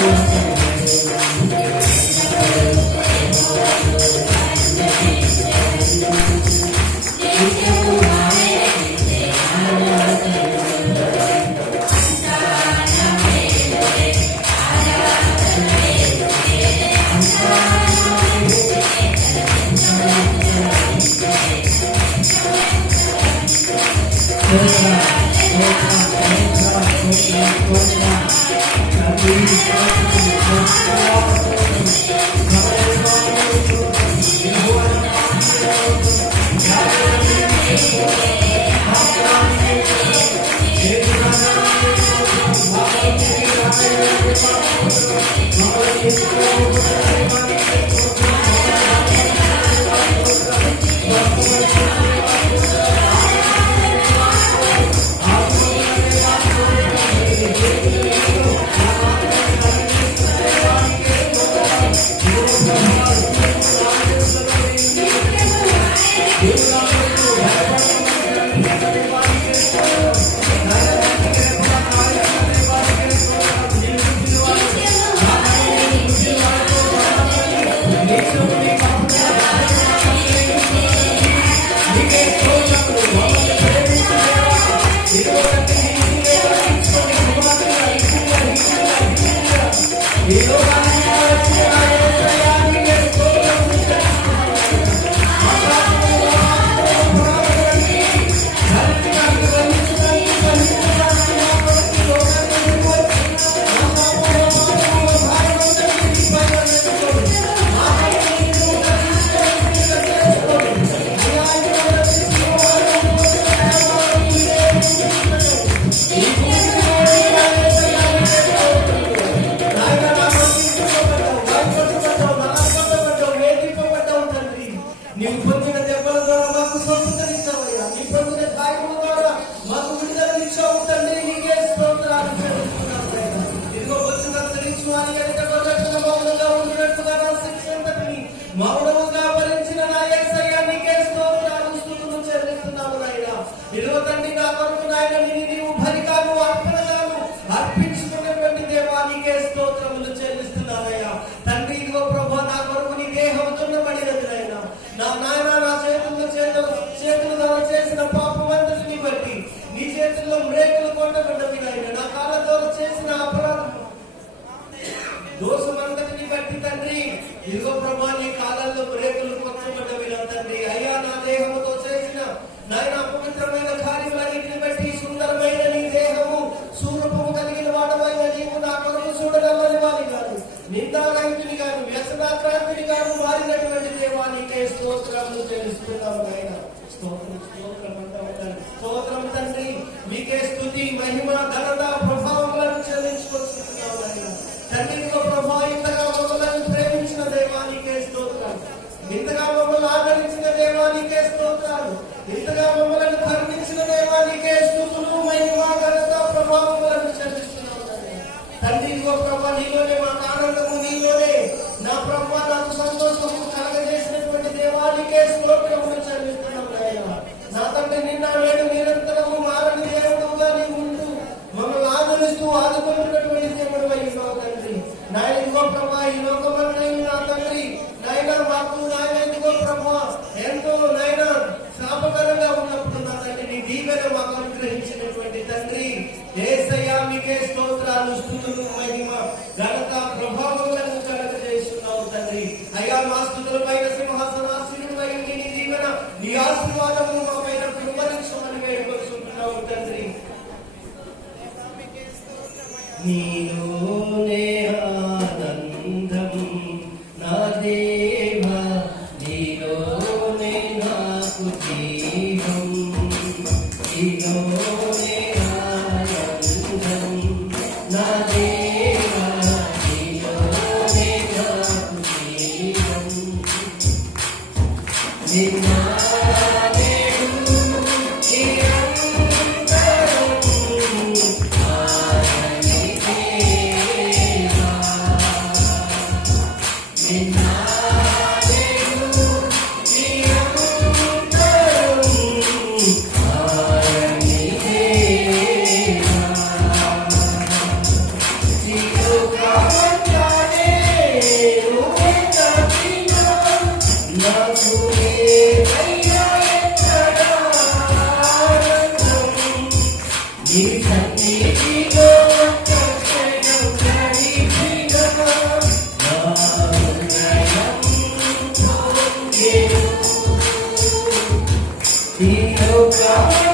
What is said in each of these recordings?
నీవు చేసిన పాపమంతటిని బట్టి నీ చేతుల్లో మ్రేకులు కొట్టబడ్డవి నాయన. నా కాళ్ళ ద్వారా చేసిన అపరాధం. దోషమంతటిని బట్టి తండ్రి ఇదిగో ప్రభా నీ కాలంలో మ్రేకులు కొట్టబడ్డవి నా తండ్రి అయ్యా నా దేహముతో చేసిన నాయన అపవిత్రమైన కార్యములన్నింటిని బట్టి సుందరమైన నీ దేహము సూరూపము కలిగిన వాడమైన నీవు నా కొరకు చూడగలని వారి కాదు. నిందారహితుని కాదు వ్యసనాక్రాంతిని కాదు మారినటువంటి దేవానికి స్తోత్రాలు తెలుస్తున్నాం నాయన. స్తోత్రం తండ్రి. మీకే స్థుతి మహిమ ఘనత ప్రభావం చెల్లించుకొస్తున్నాం తండ్రి ప్రభా ఇంతగా మమ్మల్ని ప్రేమించిన దేవానికే స్తోత్రాలు ఇంతగా మమ్మల్ని ఆదరించిన దేవానికే స్తోత్రాలు ఇంతగా మమ్మల్ని కరుణించిన దేవానికే స్థుతులు మహిమ ఘనత ప్రభావం చెల్లిస్తున్నాం తండ్రి ప్రభా నీలోనే మాకు ఆనందము నీలోనే నా ప్రభు నువ్వు ఆదుకుంటున్నటువంటి దేవుడు అయి ఉన్నావు తండ్రి. నాయన ఇదిగో ప్రభా ఈ లోకంలోనే నా తండ్రి. నాయన మాకు నాయన ఇదిగో ప్రభా ఎంతో నాయన శాపకరంగా ఉన్నప్పుడు నా తండ్రి నీ దీవెన మాకు అనుగ్రహించినటువంటి తండ్రి. ఏసయ్యా మీకే స్తోత్రాలు స్థుతులు. Ni 감사합니다.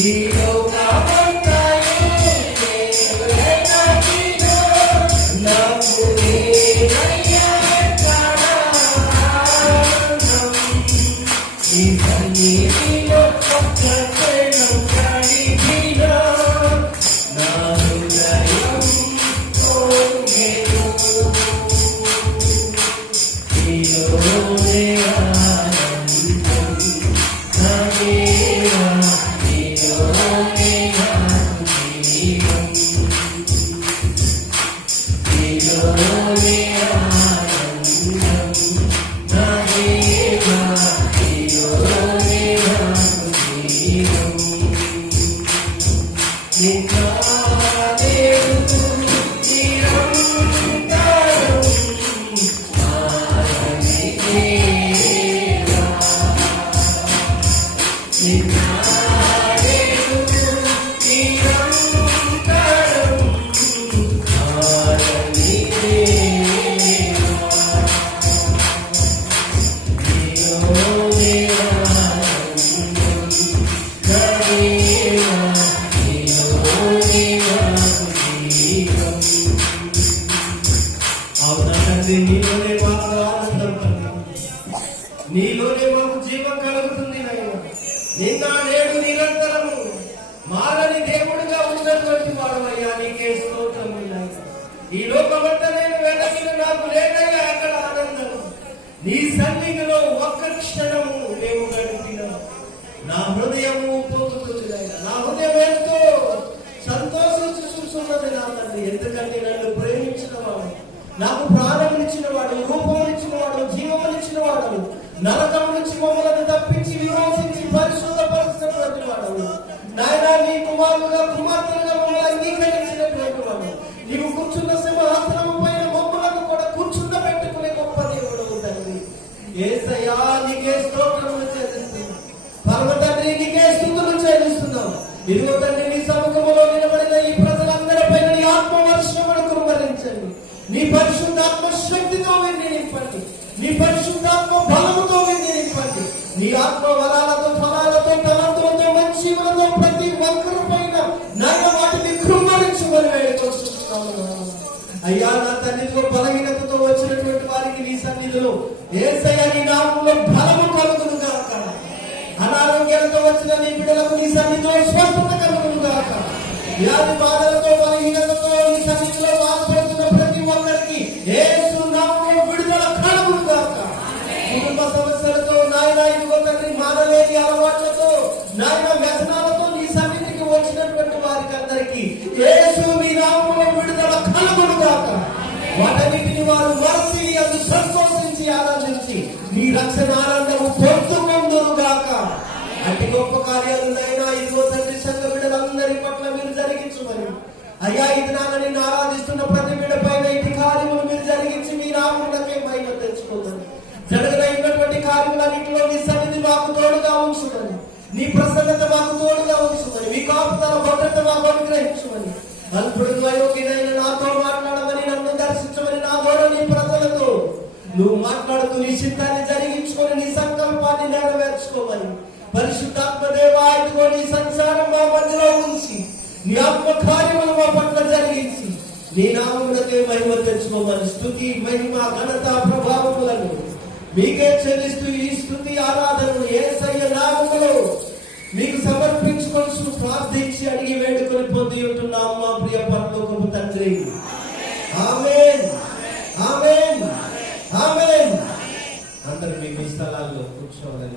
Yes. నీకే స్తోత్రం నాయన ఈ లోకమంతా నేను వెళ్ళగిన నాకు లేదయ్యా అక్కడ ఆనందం. నీ సన్నిధిలో ఒక్క క్షణము నేను గడిపిన. నా హృదయము పొందుతుంది నా హృదయం ఎంతో సంతోషం చూస్తున్నది నా తండ్రి. ఎందుకంటే నన్ను ప్రేమించిన వాడు నాకు ప్రాణం ఇచ్చిన వాడు రూపం ఇచ్చిన వాడు జీవం ఇచ్చిన వాడు నరకం నుంచి మమ్మల్ని తప్పించి విమోచించి పరిశుద్ధపరిచినటువంటి వాడు. నాయన నీ కుమారులుగా కుమార్తెలుగా మమ్మల్ని అంగీకరించి నీవు కూర్చున్న సింహాసనము పైన మమ్మలను కూడా కూర్చున్న పెట్టుకునే గొప్ప దేవుడు తండ్రి ఏసయ్యా నీకే స్తోత్రములు చెల్లిస్తున్నాం. పర్వతండ్రి నీకే స్థుతులు చెల్లిస్తున్నాం. ఇదిగో నీ సన్నిధిలో ఏసయ్య నీ నామంలో బలము కలుగును గాక అనారోగ్యాలతో వచ్చిన నీ బిడ్డలకు నీ సన్నిధిలో స్వస్థత కలుగును గాక వ్యాధి బాధలతో బలహీనతతో నీ సన్నిధిలో బాధపడుతున్న ప్రతి ఒక్కరికి ఏసు నామంలో విడుదల కలుగును గాక కుటుంబ సమస్యలతో నాయన ఇదిగో తండ్రి మానలేని అలవాట్లతో నాయన రక్షణ ఆనందము పొందుకుందురు గాక. అట్టి గొప్ప కార్యాలు నైనా ఇదిగో తండ్రి సంఘ బిడ్డలందరి పట్ల మీరు జరిగించమని. అయ్యా ఇది నాన్నని ఆరాధిస్తున్న ప్రతి బిడ్డ పైన ఇటు కార్యములు మీరు జరిగించి మీ నామములకే మహిమ తెచ్చుకోదని జరగనైనటువంటి కార్యములన్నింటిలో నీ సన్నిధి మాకు తోడుగా ఉంచుదని నీ ప్రసన్నత మాకు తోడుగా ఉంచుమని. మీ కాపుదల భద్రత మాకు అనుగ్రహించమని. అల్పుడు అయోగ్యుడైన నాతో మాట్లాడమని నన్ను దర్శించమని నా గోడ నీ నువ్వు మాట్లాడుతూ నీ చిత్తాన్ని జరిగించుకొని నీ సంకల్పాన్ని నెరవేర్చుకోమని పరిశుద్ధాత్మ దేవాయతో నీ సంసారం మా మధ్యలో ఉంచి నీ ఆత్మ కార్యములు మా పట్ల జరిగించి నీ నామములకే మహిమ తెచ్చుకోమని స్థుతి మహిమ ఘనత ప్రభావములను మీకే చెల్లిస్తూ ఈ స్థుతి ఆరాధనలు ఏ సయ్య నామములో మీకు సమర్పించుకొని ప్రార్థించి అడిగి వేడుకొని పొంది ఉంటున్నాము మా ప్రియ పరలోకము తండ్రి. ఆమెన్. ఆమెన్. అందరూ మీకు స్థలాల్లో కూర్చోవాలని